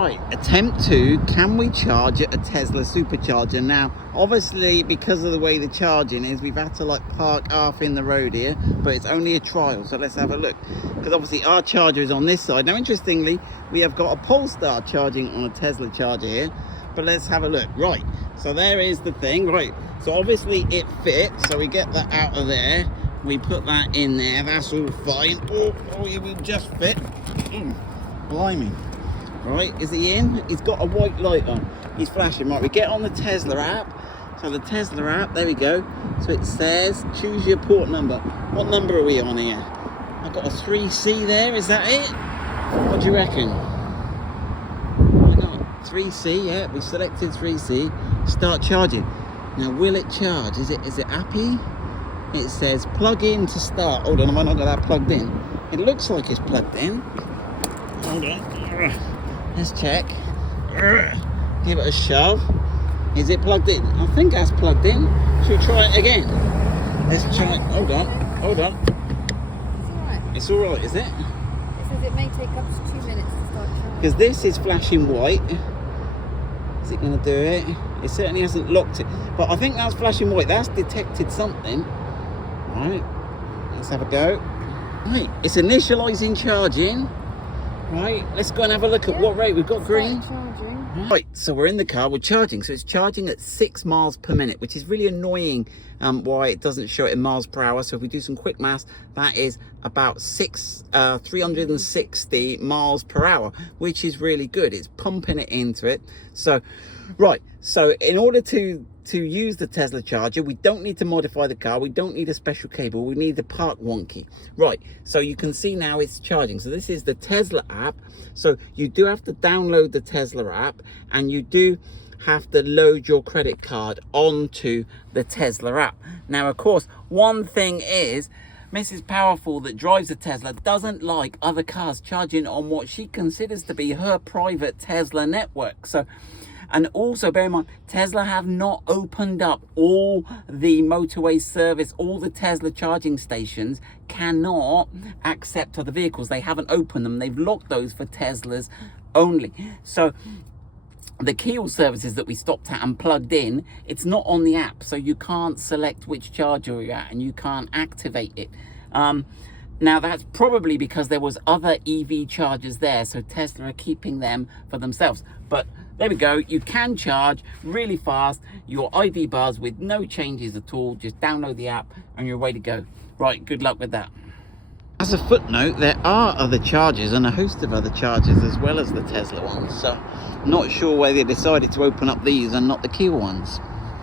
Right, attempt 2, can we charge at a Tesla Supercharger? Now, obviously, because of the way the charging is, we've had to like park half in the road here, but it's only a trial, so let's have a look. Because obviously our charger is on this side. Now, interestingly, we have got a Polestar charging on a Tesla charger here, but let's have a look. Right, so there is the thing, right. So obviously it fits, so we get that out of there. We put that in there, that's all fine. Oh, it will just fit. Blimey. Right, is he in? He's got a white light on. He's flashing. Right, we get on the Tesla app. So the Tesla app, there we go. So it says, choose your port number. What number are we on here? I've got a 3C there, is that it? What do you reckon? We got 3C, yeah, we selected 3C. Start charging. Now, will it charge? Is it happy? It says plug in to start. Hold on, am I not got that plugged in? It looks like it's plugged in. Hold on. Let's check. Give it a shove. Is it plugged in? I think that's plugged in. Should we try it again? Let's try it. Hold on. It's all right, is it? It says it may take up to 2 minutes to start charging. Because this is flashing white. Is it going to do it? It certainly hasn't locked it. But I think that's flashing white. That's detected something. Right. Let's have a go. Right. It's initializing charging. Right, let's go and have a look at what rate we've got. Green. Right, so we're in the car, we're charging. So it's charging at 6 miles per minute, which is really annoying why it doesn't show it in miles per hour. So if we do some quick maths, that is about 360 miles per hour, which is really good. It's pumping it into it. So, right, so in order to use the Tesla charger, we don't need to modify the car, we don't need a special cable, we need the park wonky. Right, so you can see now it's charging. So this is the Tesla app. So you do have to download the Tesla app, and you do have to load your credit card onto the Tesla app. Now, of course, one thing is, Mrs. Powerful that drives a Tesla doesn't like other cars charging on what she considers to be her private Tesla network. So, and also bear in mind, Tesla have not opened up all the motorway service, all the Tesla charging stations cannot accept other vehicles. They haven't opened them. They've locked those for Teslas only. So the key services that we stopped at and plugged in, it's not on the app. So you can't select which charger you're at and you can't activate it. Now, that's probably because there was other EV chargers there. So Tesla are keeping them for themselves. But there we go. You can charge really fast your ID bars with no changes at all. Just download the app and you're ready to go. Right, good luck with that. As a footnote, there are other chargers and a host of other chargers as well as the Tesla ones. So not sure why they decided to open up these and not the Kia ones.